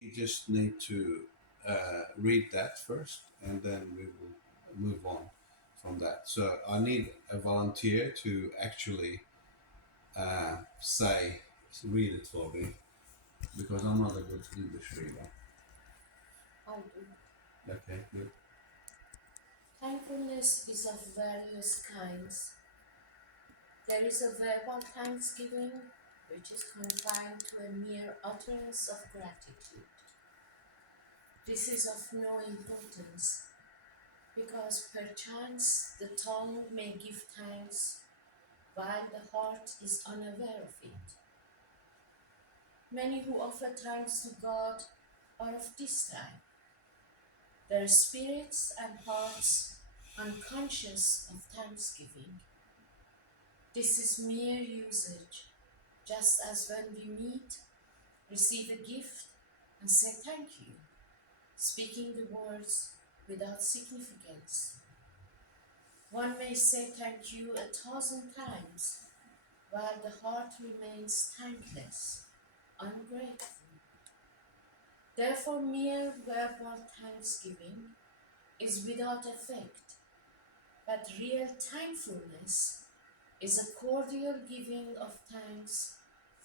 We just need to read that first, and then we will move on from that. So I need a volunteer to actually say, read it for me, because I'm not a good English reader. I do. Okay, good. Thankfulness is of various kinds. There is a verbal thanksgiving, which is confined to a mere utterance of gratitude. This is of no importance, because perchance the tongue may give thanks while the heart is unaware of it. Many who offer thanks to God are of this type, their spirits and hearts unconscious of thanksgiving. This is mere usage, just as when we meet, receive a gift, and say thank you, speaking the words without significance. One may say thank you 1,000 times, while the heart remains thankless, ungrateful. Therefore, mere verbal thanksgiving is without effect, but real thankfulness is a cordial giving of thanks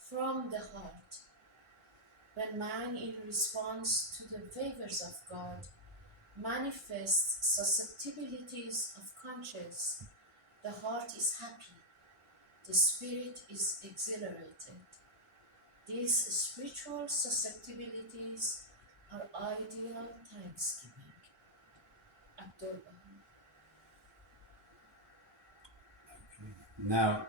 from the heart. When man, in response to the favors of God, manifests susceptibilities of conscience, the heart is happy, the spirit is exhilarated. These spiritual susceptibilities are ideal thanksgiving. Abdul Baha. Now,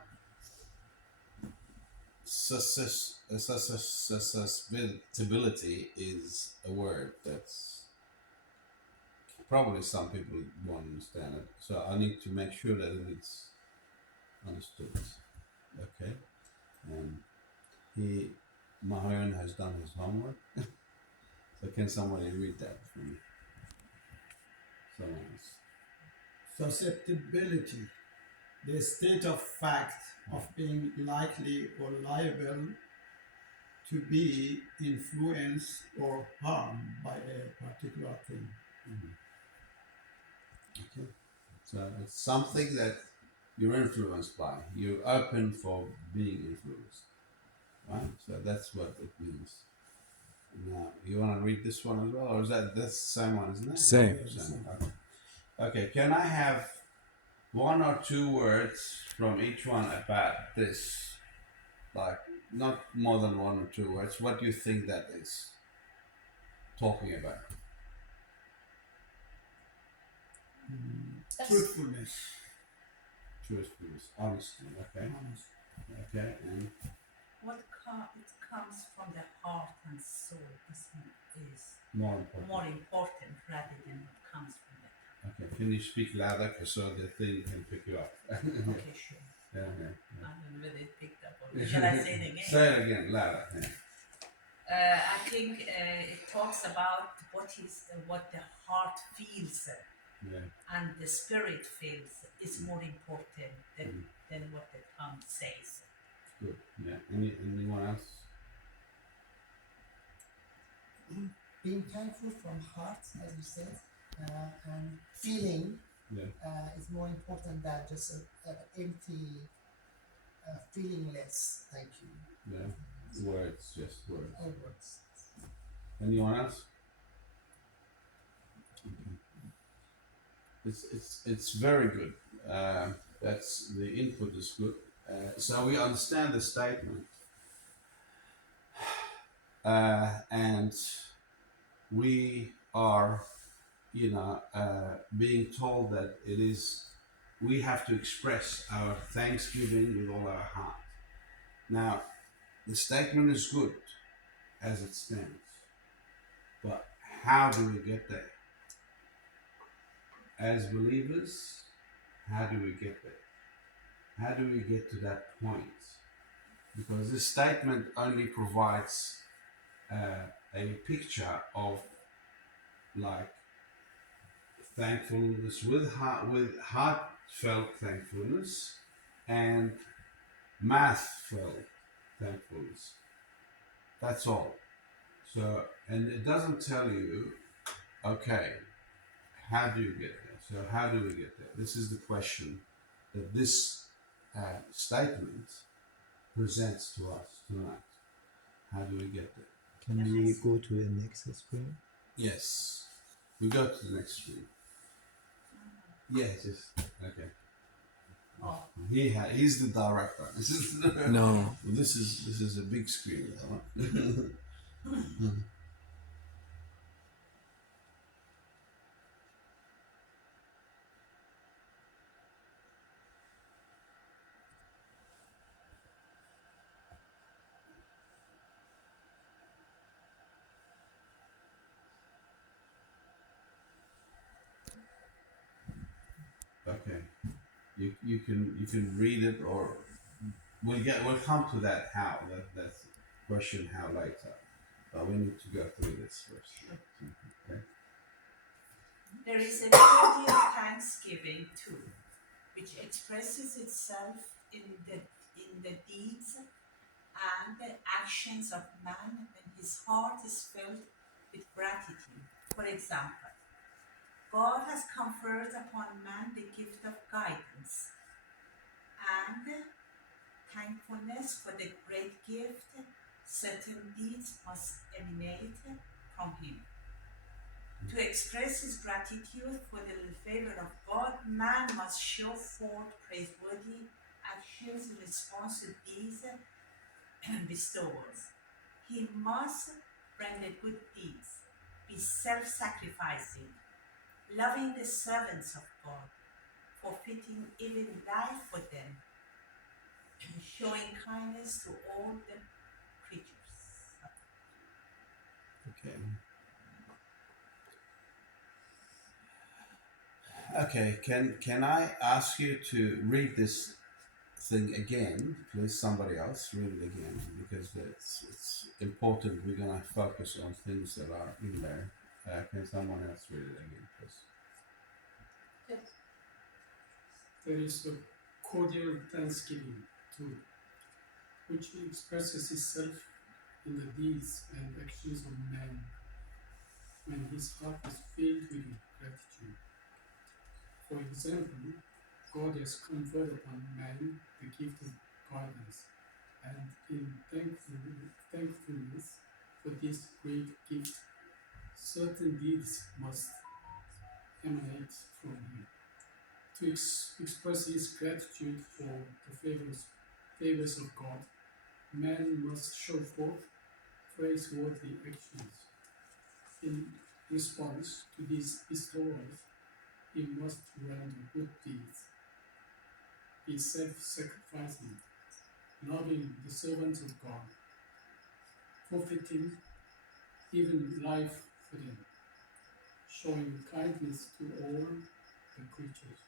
susceptibility is a word that's probably some people won't understand it. So I need to make sure that it's understood. Okay, and he Mahoyan has done his homework. So can somebody read that for me? Someone else. Susceptibility, the state of fact of being likely or liable to be influenced or harmed by a particular thing. Mhm. Okay. So it's something that you're influenced by. You're open for being influenced, right? So that's what it means. Now, you want to read this one as well, or is that's the same one, isn't it? Same. Same. Okay. Okay. Can I have one or two words from each one about this? Like, not more than one or two words. What do you think that is talking about? Truthfulness, Truthfulness, honesty. Okay. honest. Okay. And It comes from the heart and soul is more important. more important rather than what comes from the tongue. Okay, can you speak louder so the thing can pick you up? Okay, sure. Yeah, yeah, I don't know whether it picked up or shall I say it again? Say it again, louder. Yeah. I think it talks about what the heart feels Yeah. and the spirit feels is more important Mm. than what the tongue says. Good. Yeah. Anyone else? Being thankful from heart, as you said, and feeling Yeah. is more important than just an empty, feelingless thank you. Yeah. Words, just words. All words. Anyone else? Okay. It's very good. That's the input is good. So we understand the statement, and we are, being told that it is, we have to express our thanksgiving with all our heart. Now, the statement is good as it stands, but how do we get there? As believers, how do we get there? How do we get to that point? Because this statement only provides a picture of, like, thankfulness with heartfelt thankfulness and mouthfelt thankfulness. That's all. So, and it doesn't tell you, okay, how do you get there? So, how do we get there? This is the question that this statement presents to us tonight. How do we get there? Can we go to the next screen? Yes. We go to the next screen. Yeah, just okay. Oh. He's the director. No. This is a big screen. Huh? Okay. You can read it, or we'll come to that how that's question how later, but we need to go through this first. Okay. There is a cordial thanksgiving too, which expresses itself in the deeds and the actions of man when his heart is filled with gratitude. For example, God has conferred upon man the gift of guidance and thankfulness for the great gift. Certain deeds must emanate from him. To express his gratitude for the favor of God, man must show forth praiseworthy actions in response to these bestowals. He must render good deeds, be self-sacrificing, loving the servants of God, forfeiting even life for them, and showing kindness to all the creatures. Okay. Okay. Can I ask you to read this thing again, please? Somebody else read it again, because it's important. We're gonna focus on things that are in there. Can someone else read it again, please? Yes. There is a cordial thanksgiving too, which expresses itself in the deeds and actions of man when his heart is filled with gratitude. For example, God has conferred upon man the gift of guidance, and in thankfulness for this great gift, certain deeds must emanate from him. To express his gratitude for the favors of God, man must show forth praiseworthy actions. In response to these bestowals, he must render good deeds, be self-sacrificing, loving the servants of God, forfeiting even life for them, showing kindness to all the creatures.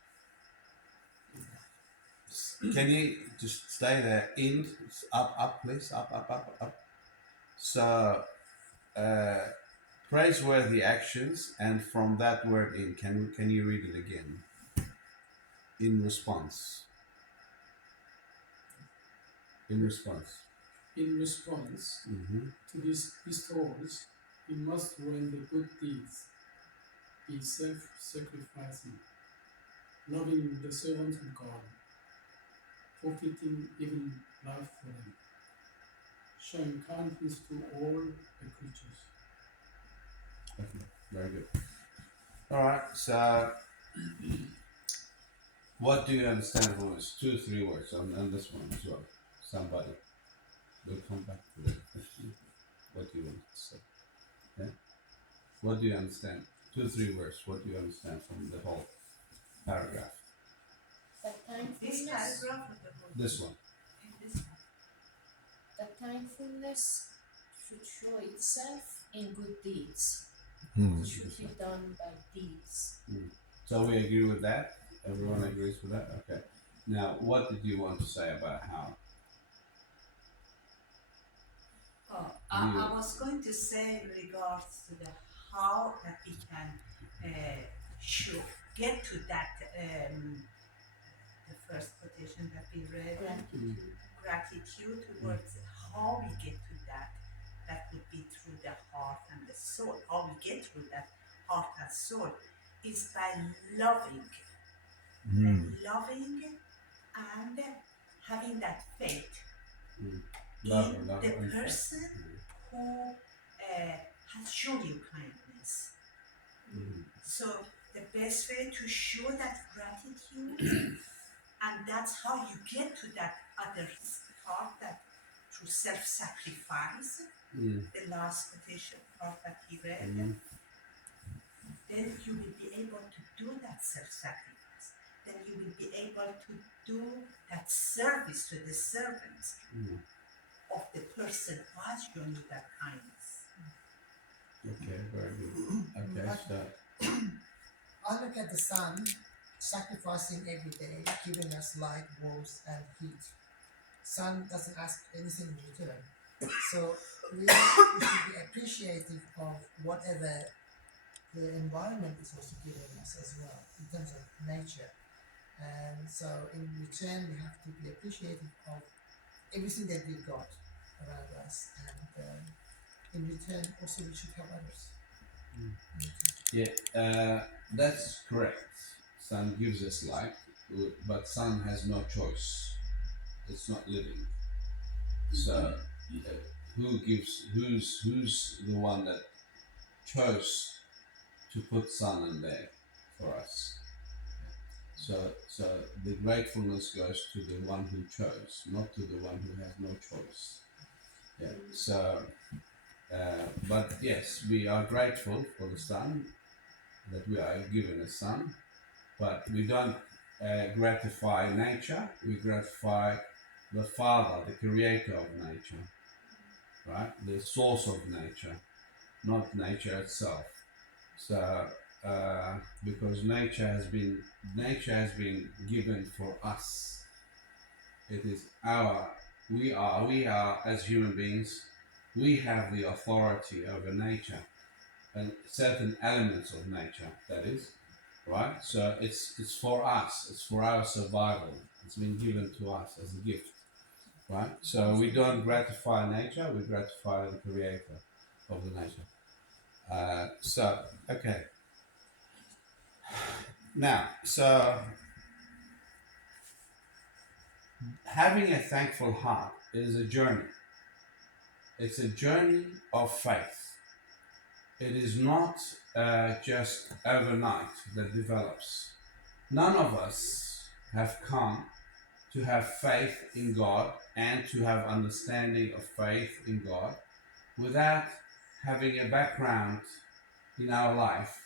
Can you just stay there? In up, please, up. So, praiseworthy actions, and from that word in, can you read it again? In response. In response. In response to these bestowals, he must render good deeds, be self-sacrificing, loving the servants of God, forfeiting even life for them, showing kindness to all the creatures. Okay, very good. All right. So, what do you understand from this? 2 or 3 words on this one as well. Somebody. We'll come back to that. What do you want to say? Yeah? What do you understand? 2 or 3 words. What do you understand from the whole paragraph? The This thankfulness, paragraph or the whole? This one. This one. the thankfulness should show itself in good deeds. It should be done by deeds. So we agree with that? Everyone agrees with that? Okay. Now, what did you want to say about how? Oh, I was going to say in regards to the how that we can should get to that the first quotation that we read, Gratitude. gratitude towards how we get to that. that would be through the heart and the soul. How we get through that heart and soul is by loving, loving and having that faith Love, in love, the and faith. person who has shown you kindness. So the best way to show that gratitude, and that's how you get to that other part, that through self-sacrifice, the last quotation part that he read, then you will be able to do that self-sacrifice. Then you will be able to do that service to the servants of the person who has shown you that kindness. Okay, very good. Okay, so I look at the sun sacrificing every day, giving us light, warmth, and heat. Sun doesn't ask anything in return. So we should be appreciative of whatever the environment is also giving us as well, in terms of nature. And so in return, we have to be appreciative of everything that we got around us. And in return, also we should help others. yeah, that's correct. Sun gives us light, but sun has no choice. It's not living. So, who's the one that chose to put sun in there for us? So the gratefulness goes to the one who chose, not to the one who has no choice. Yeah. So, but yes, we are grateful for the sun, that we are given a sun, but we don't gratify nature. We gratify the Father, the Creator of nature, right? The source of nature, not nature itself. So, because nature has been given for us. It is we are as human beings, we have the authority over nature and certain elements of nature, that is, right? So it's for us, it's for our survival. It's been given to us as a gift, right? So we don't gratify nature, we gratify the creator of the nature. So, okay. Now, so having a thankful heart is a journey. It's a journey of faith. It is not just overnight that develops. None of us have come to have faith in God and to have understanding of faith in God without having a background in our life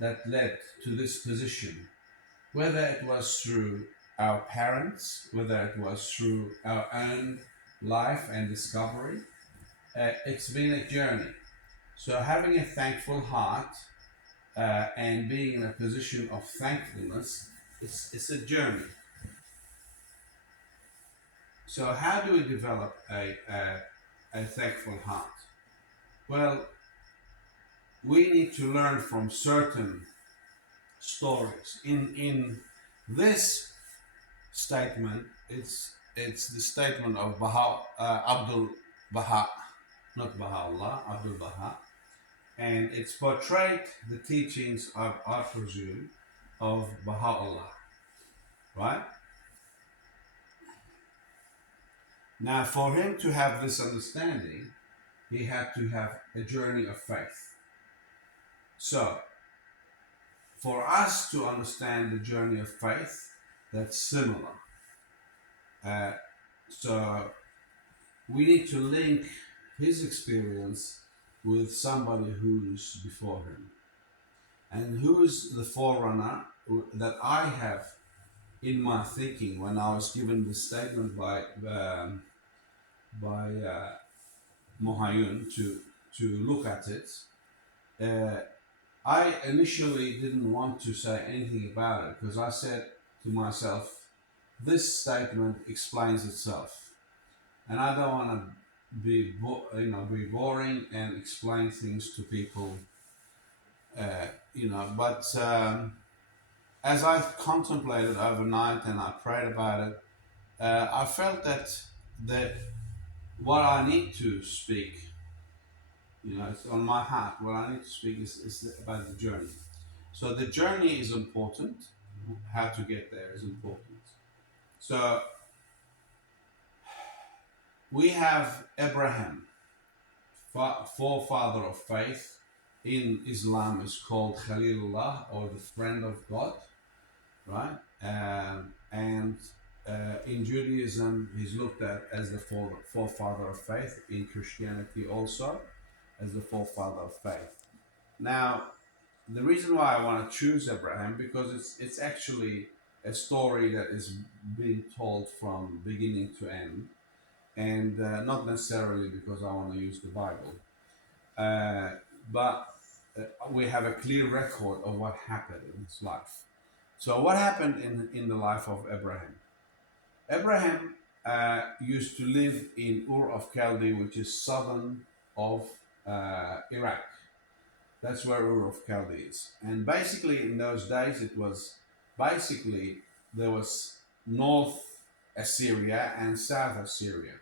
that led to this position, whether it was through our parents, whether it was through our own life and discovery. It's been a journey. So having a thankful heart and being in a position of thankfulness, it's a journey. So how do we develop a thankful heart? Well, we need to learn from certain stories. In this statement, it's the statement of Abdul Baha, not Baha'u'llah, Abdul Baha, and it's portrayed the teachings of, I presume, of Baha'u'llah, right? Now, for him to have this understanding, he had to have a journey of faith. So, for us to understand the journey of faith, that's similar. So, we need to link his experience with somebody who's before him. And who's the forerunner that I have in my thinking when I was given the statement by Mohayun to look at it. I initially didn't want to say anything about it because I said to myself, this statement explains itself, and I don't want to be boring and explain things to people, But as I contemplated overnight and I prayed about it, I felt that what I need to speak it's on my heart. What I need to speak is about the journey. So the journey is important. How to get there is important. So we have Abraham, forefather of faith. In Islam is called Khalilullah, or the friend of God, right? And in Judaism, he's looked at as the forefather of faith. In Christianity, also as the forefather of faith. Now, the reason why I want to choose Abraham, because it's actually a story that is being told from beginning to end, and not necessarily because I want to use the Bible, uh, but we have a clear record of what happened in his life. So, what happened in the life of Abraham? Abraham used to live in Ur of Chaldee, which is southern of Iraq. That's where Ur of Chaldee is. And basically, in those days, it was basically there was North Assyria and South Assyria.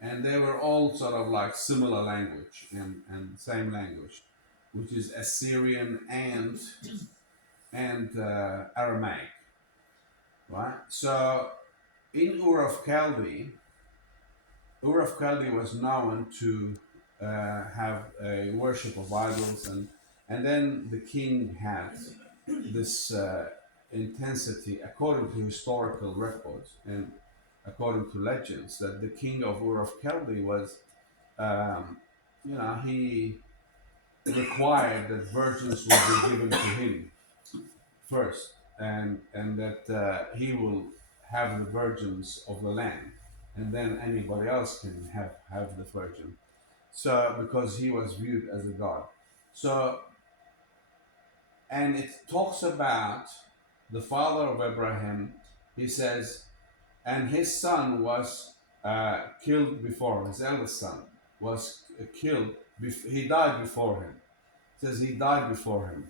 And they were all sort of like similar language and same language, which is Assyrian and Aramaic, right? So in Ur of Chaldee was known to have a worship of idols, and then the king had this intensity, according to historical records and according to legends, that the king of Ur of Chaldee was, he required that virgins would be given to him first, and that he will have the virgins of the land, and then anybody else can have the virgin. So because he was viewed as a god. So, and it talks about the father of Abraham. He says, and his son was killed before his eldest son was killed. He died before him. It says he died before him.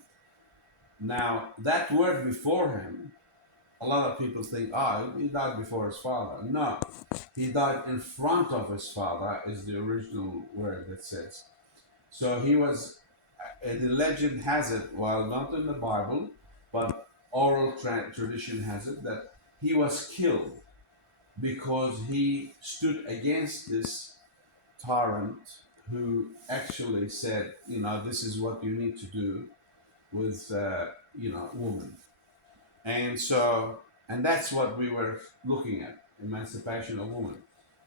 Now that word before him, a lot of people think, he died before his father. No, he died in front of his father is the original word that says. So he was, the legend has it, well, not in the Bible, but oral tradition has it, that he was killed because he stood against this tyrant who actually said, this is what you need to do with, women. And so, and that's what we were looking at, emancipation of women.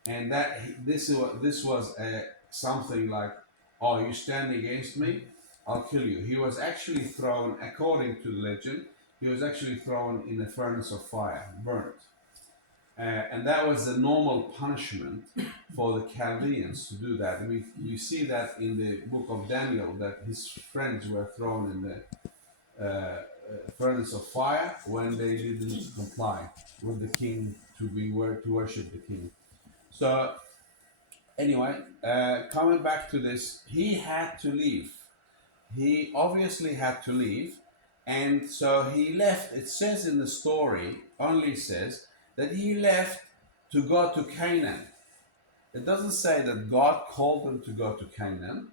And that this was something like, oh, you stand against me, I'll kill you. He was actually thrown, according to the legend, he was actually thrown in a furnace of fire, burnt. And that was the normal punishment for the Chaldeans to do that. You see that in the book of Daniel, that his friends were thrown in the furnace of fire when they didn't comply with the king to worship the king. So anyway, coming back to this, he had to leave. He obviously had to leave, and so he left. It says in the story, only says that he left to go to Canaan. It doesn't say that God called him to go to Canaan.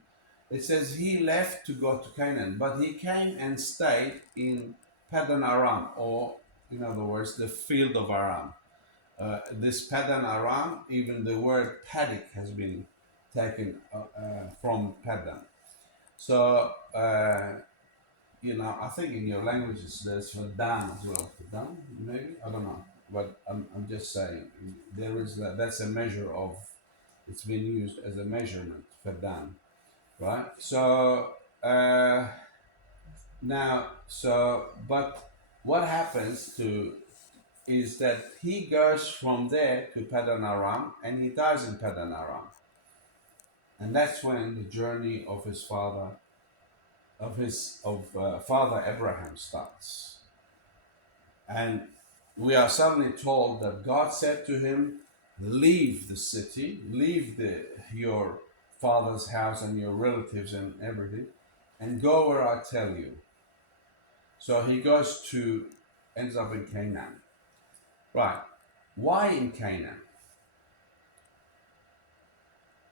It says he left to go to Canaan, but he came and stayed in Padan Aram, or in other words, the field of Aram. This Padan Aram, even the word paddock has been taken from Padan. So, I think in your languages there's Fadan as well. Fadan, maybe? I don't know. But I'm just saying, there is that's a measure of, it's been used as a measurement, Fadan, right? So, but what happens is that he goes from there to Padan Aram, and he dies in Padan Aram. And that's when the journey of his father, Father Abraham starts. And we are suddenly told that God said to him, leave the city, leave your father's house and your relatives and everything, and go where I tell you. So he ends up in Canaan. Right. Why in Canaan?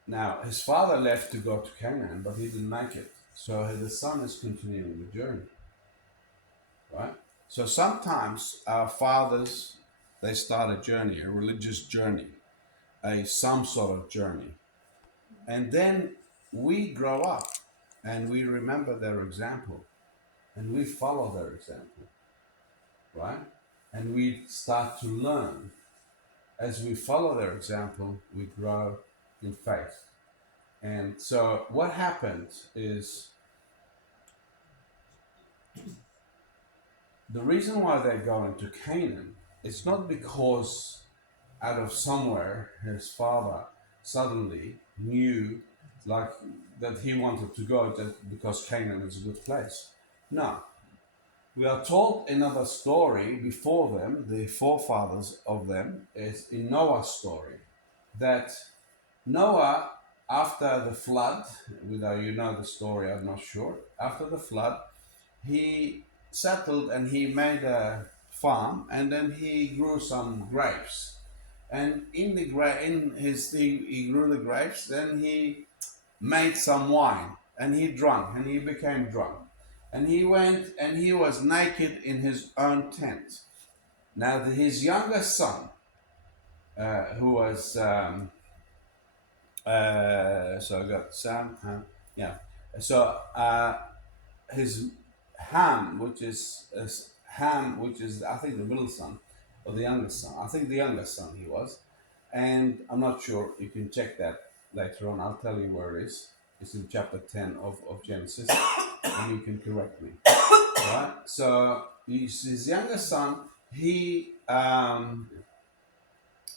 Now, his father left to go to Canaan, but he didn't make it. So the son is continuing the journey, right? So sometimes our fathers, they start a journey, a religious journey, some sort of journey. And then we grow up and we remember their example and we follow their example, right? And we start to learn. As we follow their example, we grow in faith. And so what happened is the reason why they go into Canaan, it's not because out of somewhere his father suddenly knew like that he wanted to go just because Canaan is a good place. No. We are told another story before them, the forefathers of them, is in Noah's story, that Noah, after the flood, whether you know the story, I'm not sure, after the flood, he settled and he made a farm and then he grew some grapes. And he grew the grapes, then he made some wine and he drank and he became drunk. And he went and he was naked in his own tent. Now his younger son, who was so I got Sam, Ham, yeah. So his Ham, which is I think the middle son or the youngest son. I think the youngest son he was, and I'm not sure. You can check that later on. I'll tell you where it is. It's in chapter 10 of Genesis, and you can correct me. Right? So his youngest son, he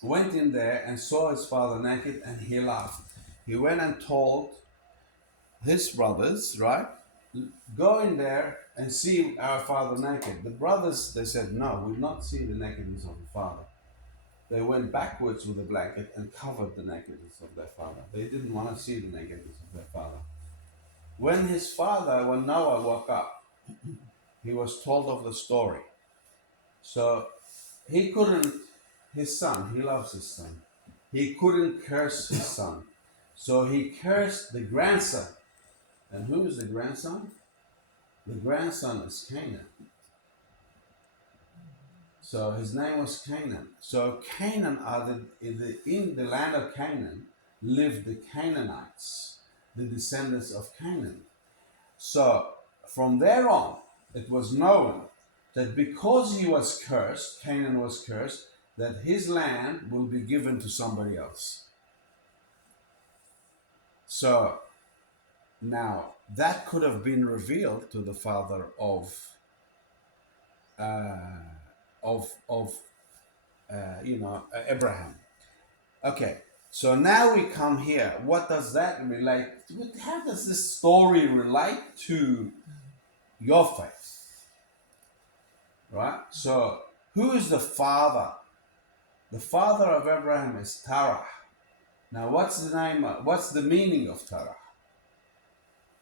went in there and saw his father naked, and he laughed. He went and told his brothers, right? Go in there and see our father naked. The brothers, they said, no, we'll not see the nakedness of the father. They went backwards with the blanket and covered the nakedness of their father. They didn't want to see the nakedness of their father. When Noah woke up, he was told of the story. So he couldn't, his son, he loves his son. He couldn't curse his son. So he cursed the grandson. And who is the grandson? The grandson is Canaan. So his name was Canaan. So Canaan in the land of Canaan lived the Canaanites, the descendants of Canaan. So from there on, it was known that because he was cursed, Canaan was cursed, that his land will be given to somebody else. So now that could have been revealed to the father of Abraham. Okay, so now we come here. What does that relate? How does this story relate to your faith? Right? So, who is the father? The father of Abraham is Terah. Now, what's the meaning of Terah?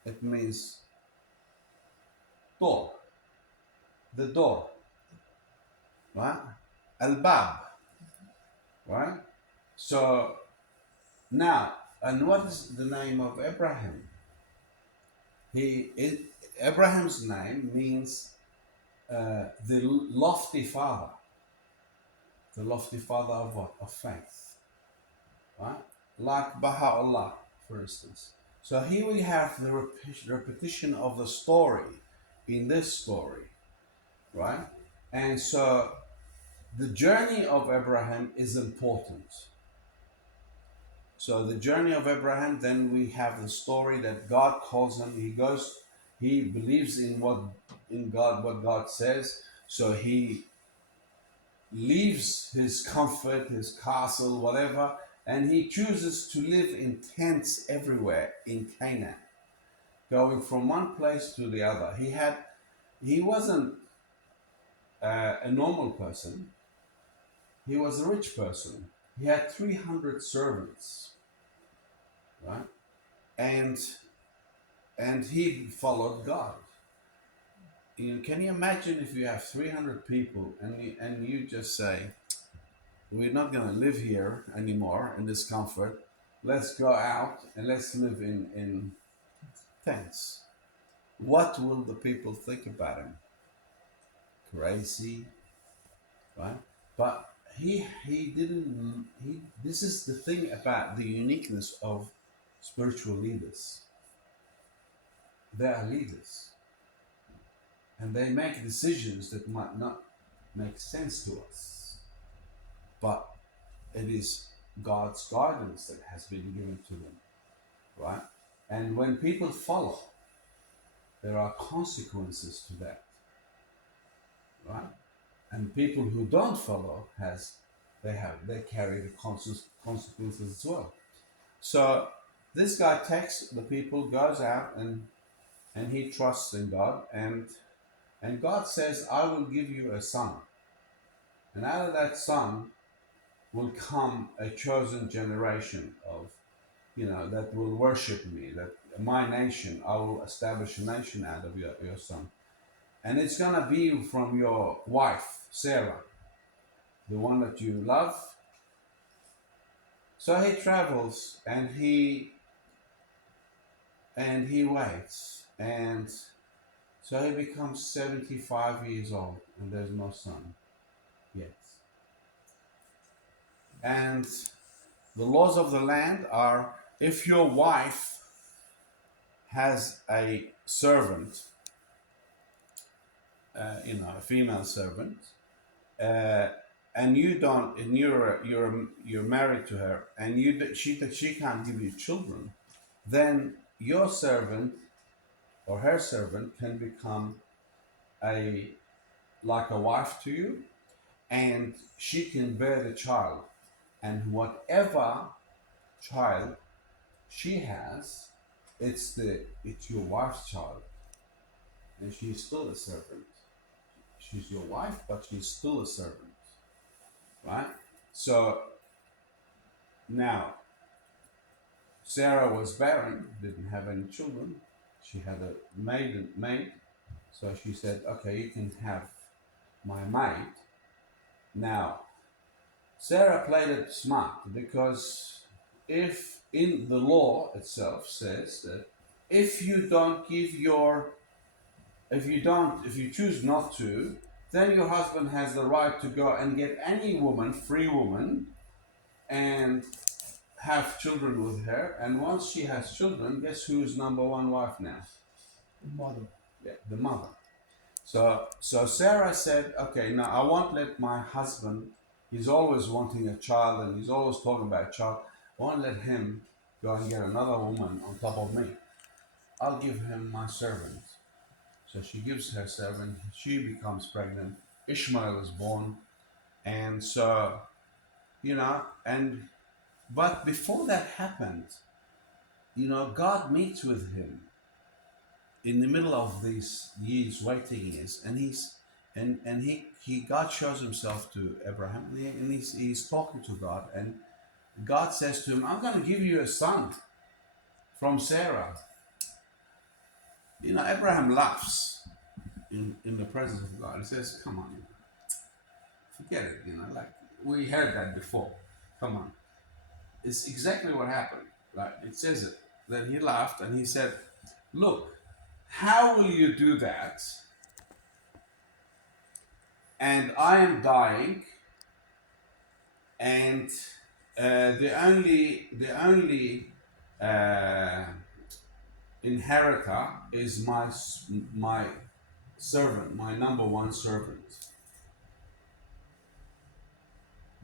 It means door. The door. Right? Al-Bab. Right? So, now, and what is the name of Abraham? Abraham's name means the lofty father. The lofty father of what? Of faith. Right? Like Baha'u'llah, for instance. So here we have the repetition of the story in this story. Right? And so the journey of Abraham is important. So the journey of Abraham, then we have the story that God calls him. He believes in God, what God says. So he leaves his comfort, his castle, whatever, and he chooses to live in tents everywhere in Canaan, going from one place to the other. He wasn't a normal person. He was a rich person. He had 300 servants, right? And he followed God. Can you imagine if you have 300 people and you just say, we're not going to live here anymore in this comfort. let's go out and let's live in tents. What will the people think about him? Crazy, right? But he didn't he this is the thing about the uniqueness of spiritual leaders. They are leaders and they make decisions that might not make sense to us, but it is God's guidance that has been given to them, right? And when people follow, there are consequences to that, right? And people who don't follow they carry the consequences as well. So this guy takes the people, goes out, and he trusts in God, and God says, "I will give you a son, and out of that son will come a chosen generation of, that will worship me. That my nation, I will establish a nation out of your son, and it's gonna be from your wife Sarah, the one that you love." So he travels and he waits, and so he becomes 75 years old, and there's no son yet. And the laws of the land are, if your wife has a servant, a female servant, uh, and you don't, and you're married to her, and she can't give you children, then your servant or her servant can become a like a wife to you, and she can bear the child, and whatever child she has, it's your wife's child, and she's still a servant. She's your wife, but she's still a servant, right? So now Sarah was barren, didn't have any children. She had a maid, so she said, "Okay, you can have my maid." Now Sarah played it smart, because if in the law itself says that if you don't give your if you choose not to, then your husband has the right to go and get any woman, free woman, and have children with her. And once she has children, guess who's number one wife now? The mother. Yeah, the mother. So Sarah said, "Okay, now I won't let my husband, he's always wanting a child and he's always talking about a child, I won't let him go and get another woman on top of me. I'll give him my servant." So she gives her servant, she becomes pregnant, Ishmael is born, and so, but before that happened, God meets with him in the middle of these years, waiting years, and he God shows himself to Abraham, and he's talking to God, and God says to him, "I'm going to give you a son from Sarah." Abraham laughs in the presence of God. He says, "Come on, forget it. Like we heard that before. Come on." It's exactly what happened. Like it says it. Then he laughed and he said, "Look, how will you do that? And I am dying, and the only uh, inheritor is my servant, my number one servant,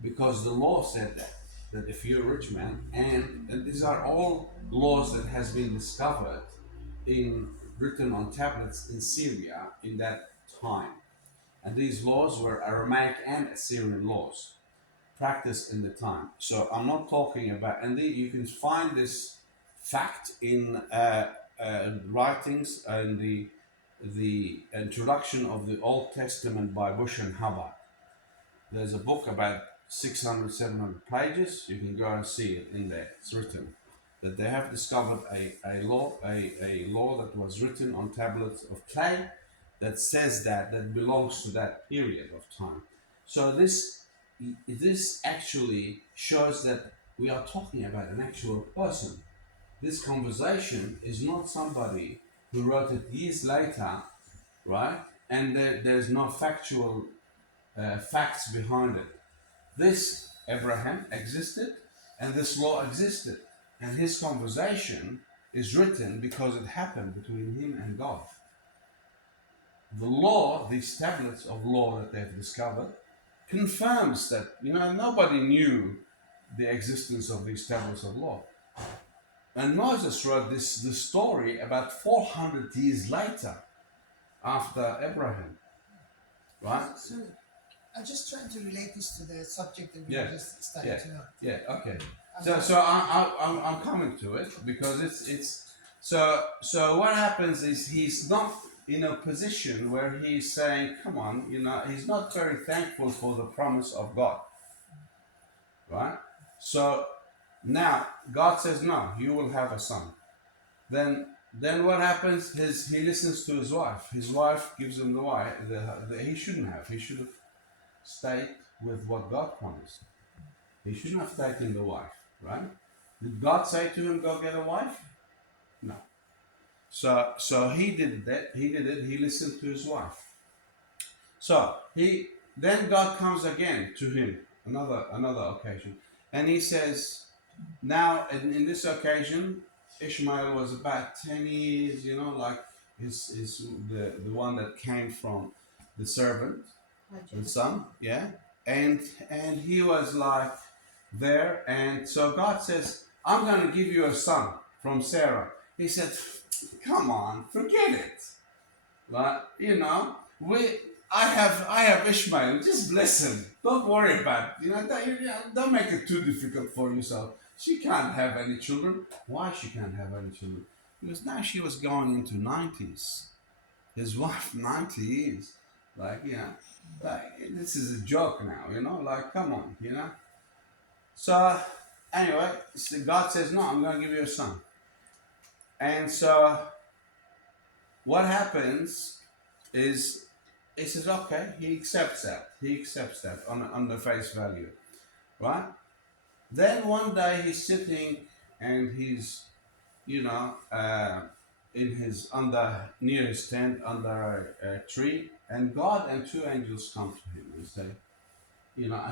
because the law said that if you're a rich man, and these are all laws that has been discovered written on tablets in Syria in that time, and these laws were Aramaic and Assyrian laws practiced in the time. So I'm not talking about, and you can find this fact in writings and the introduction of the Old Testament by Bush and Hubbard. There's a book about 600, 700 pages. You can go and see it in there. It's written that they have discovered a law that was written on tablets of clay that says that belongs to that period of time. So this actually shows that we are talking about an actual person. This conversation is not somebody who wrote it years later, right? And there's no factual facts behind it. This Abraham existed, and this law existed, and his conversation is written because it happened between him and God. The law, these tablets of law that they've discovered, confirms that nobody knew the existence of these tablets of law. And Moses wrote this story about 400 years later, after Abraham, right? So I'm just trying to relate this to the subject that we Yeah, just studied. yeah. You know. Yeah, okay. Um, So I'm coming to it because it's so what happens is he's not in a position where he's saying, come on, he's not very thankful for the promise of God, right? So now God says, no, you will have a son. Then what happens is he listens to his wife. His wife gives him the wife. He shouldn't have. He should have stayed with what God promised. He shouldn't have taken the wife, right? Did God say to him, go get a wife? No. So he did that. He did it. He listened to his wife. So then God comes again to him another occasion, and he says, now in this occasion, Ishmael was about 10 years, like is the one that came from the servant, the son, yeah, and he was like there, and so God says, I'm going to give you a son from Sarah. He said, come on, forget it. Like, I have Ishmael. Just bless him. Don't worry about it. Don't make it too difficult for yourself. She can't have any children. Why she can't have any children? Because now she was going into 90s. His wife 90 years. Like, this is a joke now, like, come on. So anyway, God says, no, I'm going to give you a son. And so what happens is he says, okay, he accepts that. He accepts that on the face value, right? Then one day he's sitting and he's, in his near his tent under a tree, and God and two angels come to him and say,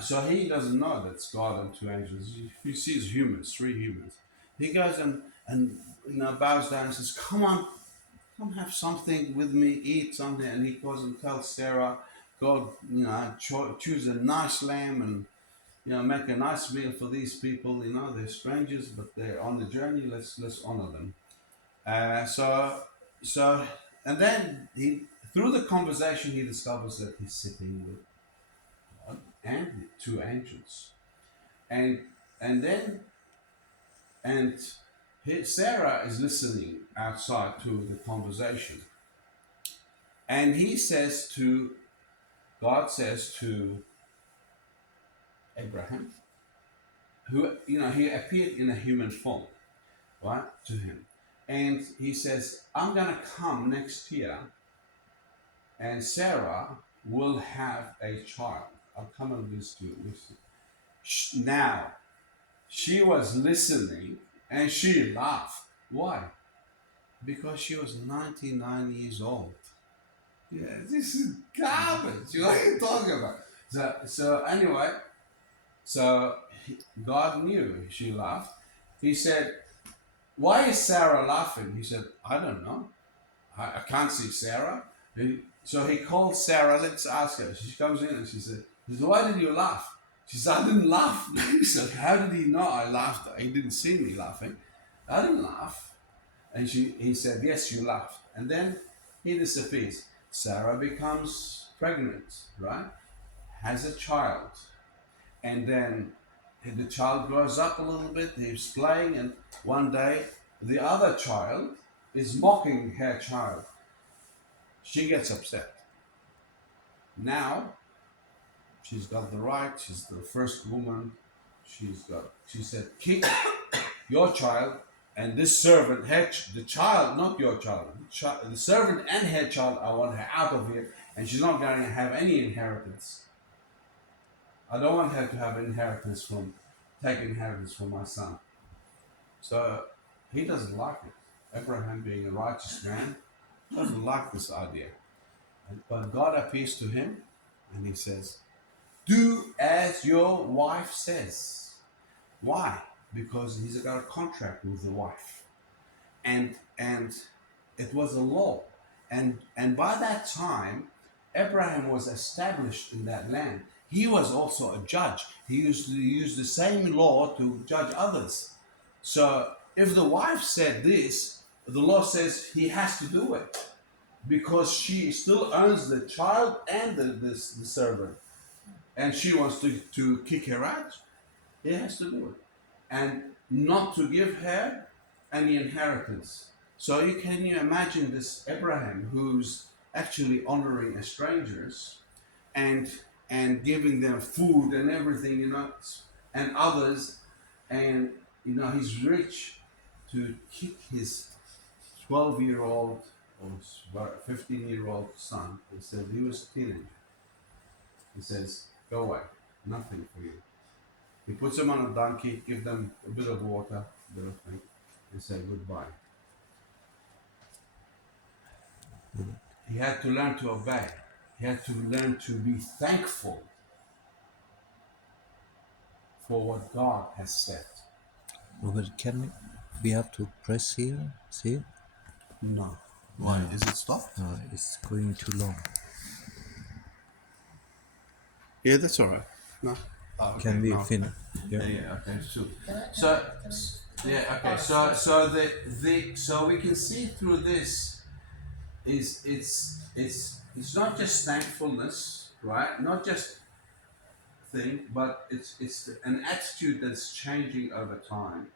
so he doesn't know that's God and two angels. He sees humans, three humans. He goes and bows down and says, come on, come have something with me, eat something. And he goes and tells Sarah, go, choose a nice lamb and, make a nice meal for these people. They're strangers, but they're on the journey. Let's honor them. So, and then through the conversation, he discovers that he's sitting with God and two angels. And Sarah is listening outside to the conversation. And God says to Abraham, who, he appeared in a human form, right, to him. And he says, I'm going to come next year and Sarah will have a child. I'll come and visit you. Now, she was listening and she laughed. Why? Because she was 99 years old. Yeah, this is garbage. What are you talking about? So anyway, God knew she laughed. He said, why is Sarah laughing? He said, I don't know. I can't see Sarah. So he called Sarah. Let's ask her. She comes in and she said, why did you laugh? She said, I didn't laugh. He said, how did he know I laughed? He didn't see me laughing. I didn't laugh. And he said, yes, you laughed. And then he disappears. Sarah becomes pregnant, right? Has a child. And then the child grows up a little bit. He's playing. And one day, the other child is mocking her child. She gets upset. Now, she's got the right. She's the first woman. She said, kick your child and this servant, the child, not your child, the servant and her child, I want her out of here, and she's not going to have any inheritance. I don't want her to have inheritance take inheritance for my son. So he doesn't like it. Abraham, being a righteous man, doesn't like this idea. But God appears to him and he says, do as your wife says. Why? Because he's got a contract with the wife. And it was a law. And by that time, Abraham was established in that land. He was also a judge. He used to use the same law to judge others. So if the wife said this, the law says he has to do it because she still owns the child and the servant. And she wants to kick her out, he has to do it. And not to give her any inheritance. So can you imagine this Abraham who's actually honoring strangers and giving them food and everything, you know, and others, and you know he's rich to kick his 12-year-old or 15-year-old son. He said he was a teenager. He says, "Go away, nothing for you." He puts him on a donkey, give them a bit of water, a bit of thing, and say goodbye. He had to learn to obey. He had to learn to be thankful for what God has said. Robert, we have to press here? See? No. Why? Is it stopped? It's going too long. Yeah, that's all right. No. Oh, okay, Can we no. finish? Yeah, okay, sure. Can Yeah, okay. So we can see through this is it's not just thankfulness, right? Not just thing, but it's an attitude that's changing over time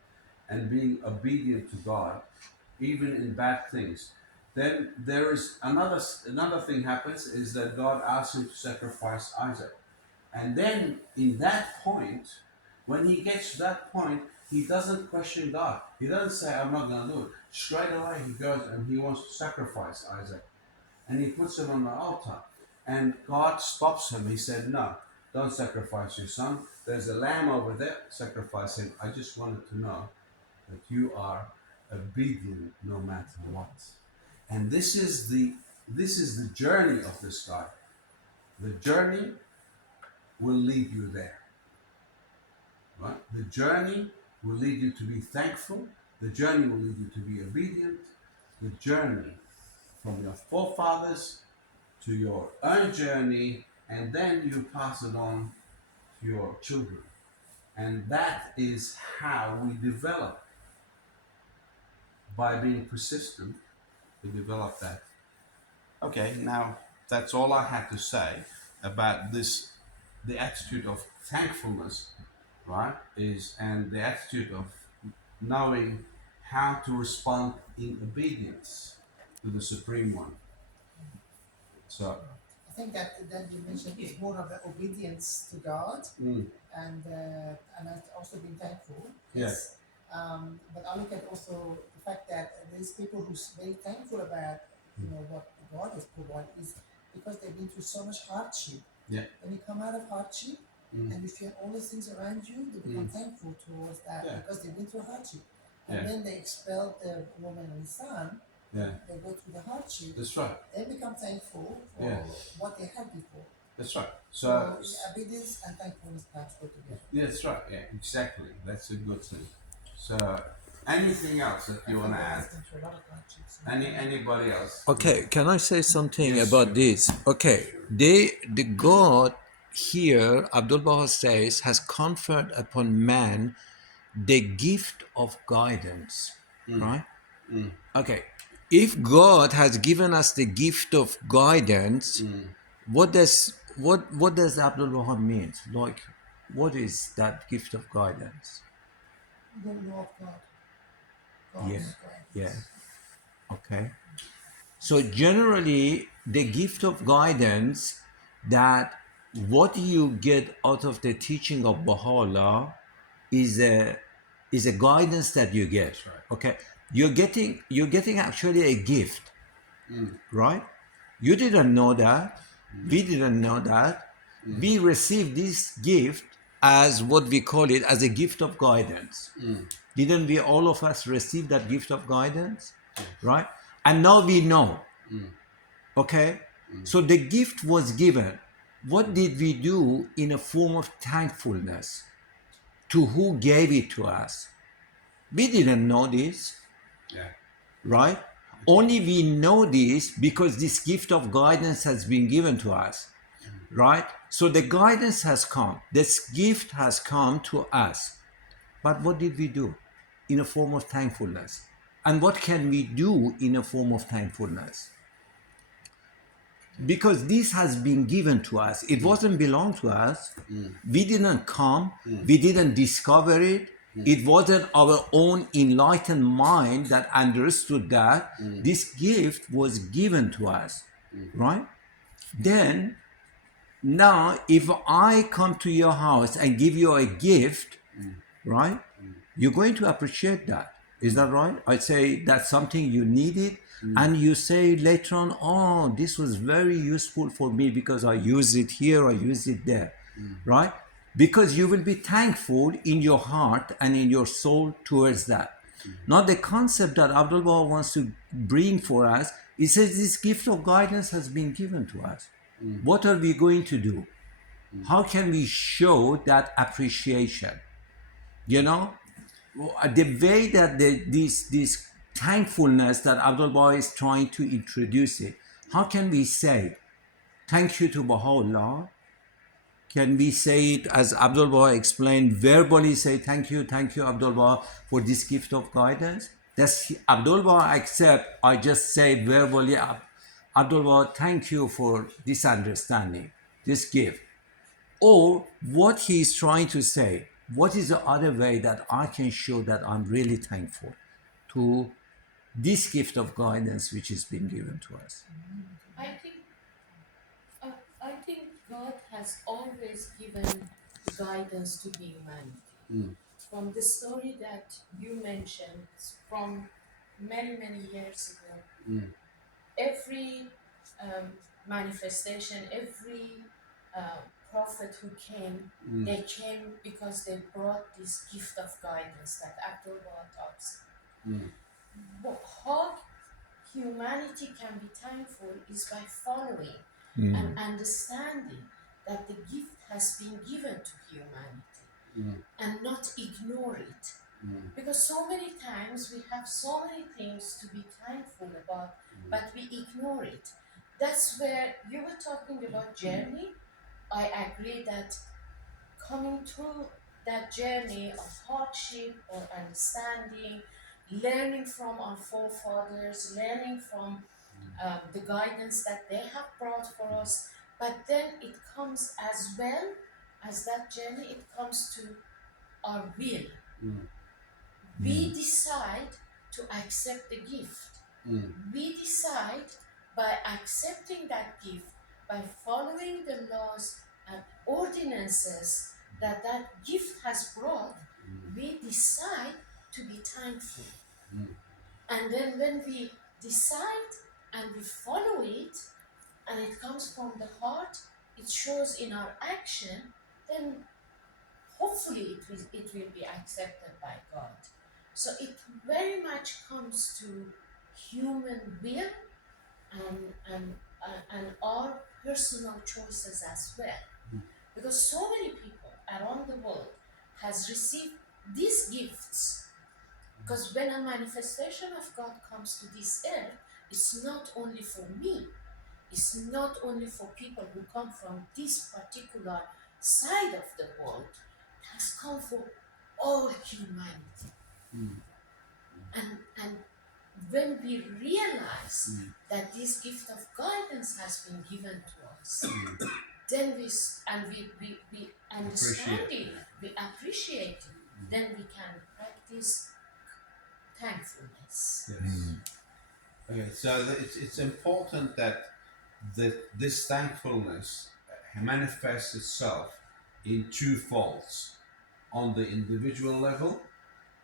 and being obedient to God, even in bad things. Then there is another thing happens is that God asks him to sacrifice Isaac. And then in that point, when he gets to that point, he doesn't question God. He doesn't say, I'm not going to do it. Straight away he goes and he wants to sacrifice Isaac. And he puts him on the altar. And God stops him. He said, no, don't sacrifice your son. There's a lamb over there. Sacrifice him. I just wanted to know that you are obedient no matter what. And this is the journey of this guy. The journey will lead you there. Right? The journey will lead you to be thankful. The journey will lead you to be obedient. The journey from your forefathers to your own journey, and then you pass it on to your children. And that is how we develop. By being persistent, we develop that. Okay, now that's all I had to say about this. The attitude of thankfulness, right, and the attitude of knowing how to respond in obedience to the Supreme One. So, I think that you mentioned is more of the obedience to God, and I've also been thankful. Yes. But I look at also the fact that there's people who's very thankful about what God has provided is because they've been through so much hardship. Yeah. When you come out of hardship and you feel all these things around you, they become thankful towards that because they've been through hardship. And then they expelled the woman and the son. Yeah. They go through the hardship. That's right. They become thankful for what they had before. That's right. So obedience and thankfulness perhaps go together. Yeah, that's right. Yeah, exactly. That's a good thing. So anything else that you want to add? Anybody else? Okay, can I say something Yes, about sure. this? Okay, the God here, Abdul Baha says, has conferred upon man the gift of guidance, right? Okay, if God has given us the gift of guidance, what does Abdul Baha mean? Like, what is that gift of guidance? The law of God. God's Yeah, guidance. yeah. Okay. So generally, the gift of guidance, that what you get out of the teaching of Baha'u'llah is a guidance that you get. Right. Okay. You're getting actually a gift, right? You didn't know that. We didn't know that. We received this gift as what we call it as a gift of guidance. Didn't we all of us receive that gift of guidance? Right? And now we know. Okay? So the gift was given. What did we do in a form of thankfulness to who gave it to us? We didn't know this, Yeah. right? Only we know this because this gift of guidance has been given to us, right? So the guidance has come, this gift has come to us. But what did we do? In a form of thankfulness. And what can we do in a form of thankfulness? Because this has been given to us, it wasn't belong to us. We didn't come, we didn't discover it. It wasn't our own enlightened mind that understood that this gift was given to us, right? Then now if I come to your house and give you a gift, right, you're going to appreciate that. Is that right? I say that's something you needed, and you say later on, oh, this was very useful for me because I use it here, I use it there, right? Because you will be thankful in your heart and in your soul towards that. Now the concept that Abdul Baha wants to bring for us, he says this gift of guidance has been given to us. What are we going to do? How can we show that appreciation? You know, the way that this thankfulness that Abdul Baha is trying to introduce it, how can we say thank you to Baha'u'llah? Can we say it as Abdul Baha explained, verbally say thank you Abdul Baha for this gift of guidance? Does Abdul Baha accept I just say verbally, Abdul Baha, thank you for this understanding, this gift? Or what he is trying to say, what is the other way that I can show that I'm really thankful to this gift of guidance which has been given to us? I think I think God has always given guidance to humanity. From the story that you mentioned, from many years ago, every manifestation, every prophet who came, they came because they brought this gift of guidance that Abdul Baha talks. How humanity can be thankful is by following and understanding that the gift has been given to humanity and not ignore it. Because so many times we have so many things to be thankful about, but we ignore it. That's where you were talking about journey. I agree that coming through that journey of hardship or understanding, learning from our forefathers, learning from the guidance that they have brought for us, but then it comes as well as that journey, it comes to our will. We decide to accept the gift. We decide by accepting that gift, by following the laws and ordinances that that gift has brought, we decide to be thankful. And then when we decide and we follow it, and it comes from the heart, it shows in our action, then hopefully it will be accepted by God. So it very much comes to human will and our personal choices as well. Because so many people around the world has received these gifts. Because when a manifestation of God comes to this earth, it's not only for me, it's not only for people who come from this particular side of the world, it has come for all humanity. And when we realize that this gift of guidance has been given to us, then we understand it, we appreciate it, then we can practice thankfulness. Yes. Okay, so it's important that this thankfulness manifests itself in two folds, on the individual level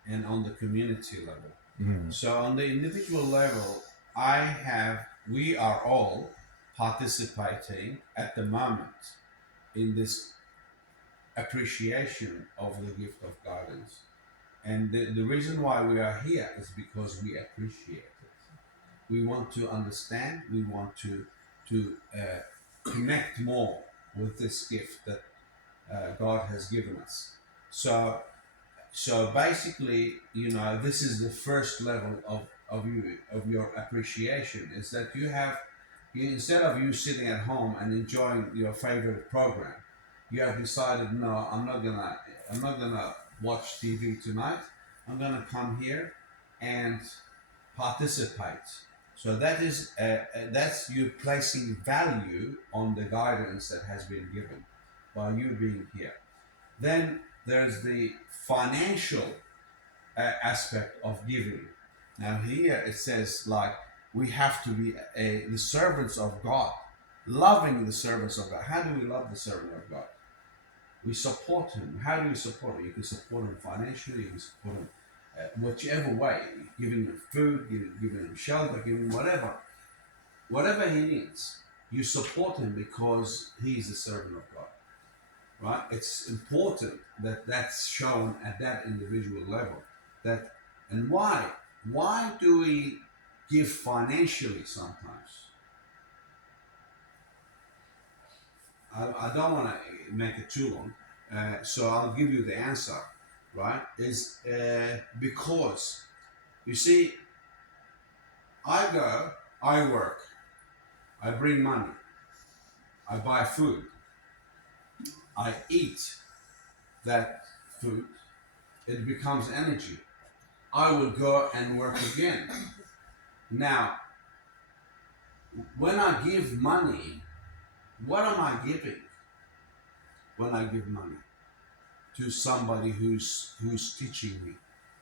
and on the community level. So on the individual level, we are all participating at the moment in this appreciation of the gift of guidance. And the reason why we are here is because we appreciate it. We want to understand. We want to connect more with this gift that God has given us. So basically, this is the first level of your appreciation is that instead of you sitting at home and enjoying your favorite program, you have decided, no, I'm not gonna watch TV tonight. I'm gonna come here and participate. So that's you placing value on the guidance that has been given by you being here. Then there's the financial aspect of giving. Now here it says like we have to be the servants of God, loving the servants of God. How do we love the servant of God? We support him. How do you support him? You can support him financially. You can support him whichever way, giving him food, giving him shelter, giving him whatever he needs. You support him because he's a servant of God. Right? It's important that that's shown at that individual level. And why? Why do we give financially sometimes? I don't want to make it too long, so I'll give you the answer. Right? Is because you see, I work, I bring money, I buy food, I eat that food, it becomes energy. I will go and work again. Now, when I give money, what am I giving when I give money to somebody who's teaching me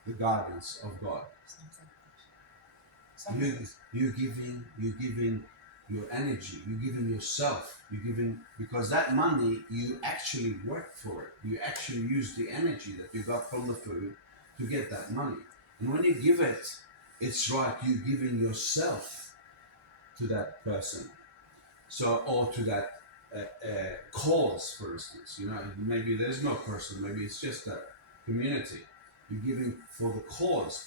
the guidance of God? You're giving your energy, you're giving yourself, you're giving, because that money, you actually work for it. You actually use the energy that you got from the food to get that money. And when you give it, it's right, you're giving yourself to that person. So, or to that cause, for instance. Maybe there's no person, maybe it's just a community. You're giving for the cause,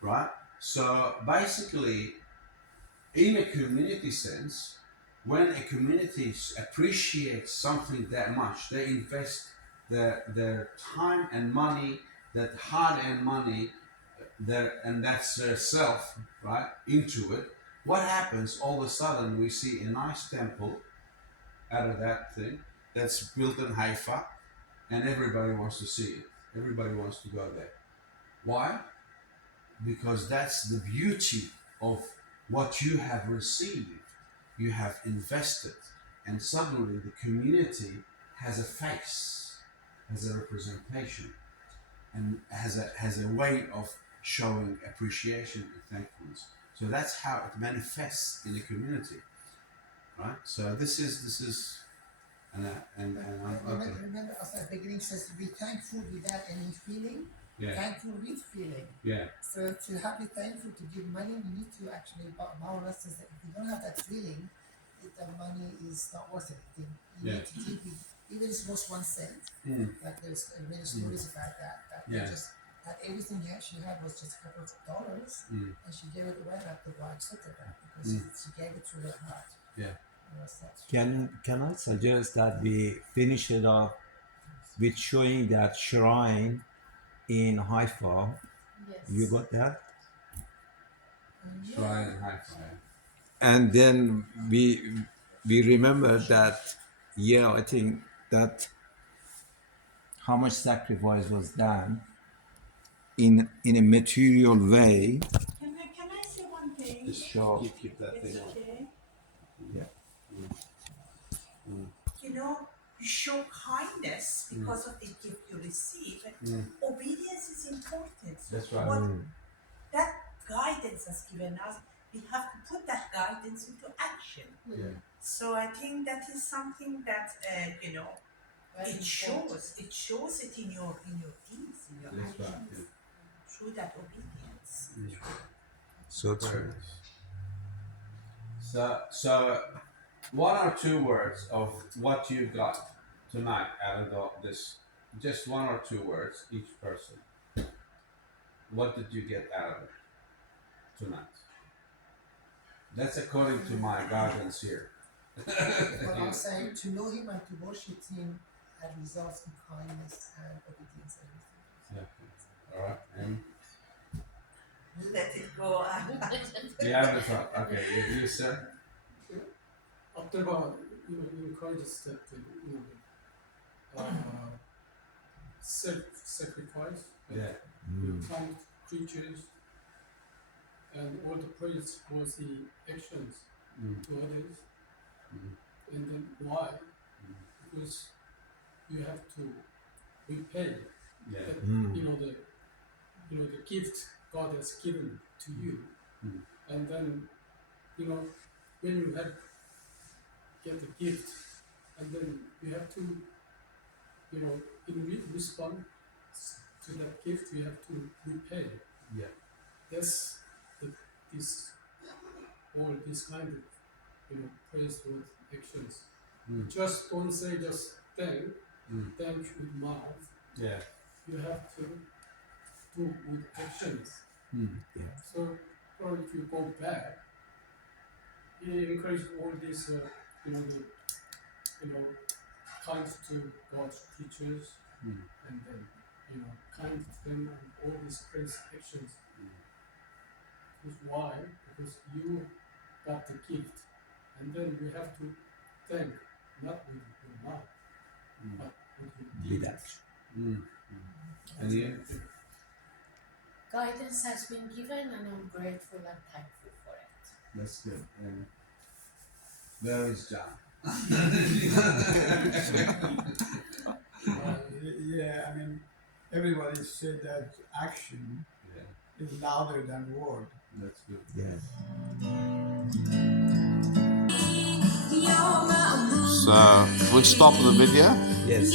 right? So basically, in a community sense, when a community appreciates something that much, they invest their time and money, that hard-earned money, and that's their self, right, into it. What happens? All of a sudden, we see a nice temple out of that thing that's built in Haifa, and everybody wants to see it. Everybody wants to go there. Why? Because that's the beauty of what you have received, you have invested, and suddenly the community has a face, has a representation, and has a way of showing appreciation and thankfulness. So that's how it manifests in a community, right? So this is and okay. Remember, as the beginning says, to be thankful without any feeling, Yeah. thankful with feeling. Yeah. So to be thankful, to give money, you need to actually, Maula says that if you don't have that feeling, the money is not worth anything. You need to give it, even if it was 1 cent. Like there's many stories about that. They just had everything she had was just a couple of dollars, and she gave it away at the right second because she gave it to her heart. Yeah. Can I suggest that we finish it off with showing that shrine in Haifa? Yes. You got that? Shrine in Haifa. And then we remember that, I think that how much sacrifice was done in a material way. Can I say one thing? To show, Keep that thing on. Okay. yeah. You show kindness because of the gift you receive. Obedience is important. That's right. What that guidance has given us, we have to put that guidance into action. Yeah. So I think that is something that Very it important. shows it in your deeds, in your That's right. actions, through that obedience. So Very true. nice. So one or two words of what you got tonight out of this, just one or two words each person. What did you get out of it tonight? That's according to my guidance here. But I'll say to know him and to worship him and results in kindness and obedience and everything. Yeah. All right. And Let it go. yeah, that's right. Okay, you sir. Abdul Baha, encourages that self-sacrifice, Yeah. kind creatures, and all the praise was the actions to others. And then why? Because you have to repay Yeah. that, the gift God has given to you. And then, when you get the gift, and then you have to, in response to that gift, you have to repay. Yeah. That's this kind of praiseworthy actions. Just don't say just thank with mouth. Yeah. You have to do with actions. Yeah. So, or if you go back, he encouraged all these, kind to God's creatures, and then, kind to them, and all these praise actions. Because why? Because you got the gift, and then you have to thank, not with your mouth, but with your With deeds. And you? Guidance has been given, and I'm grateful and thankful for it. That's good. And where is John? Yeah, I mean, everybody said that action Yeah, is louder than word. that's good. Yes. So we stop the video. Yes.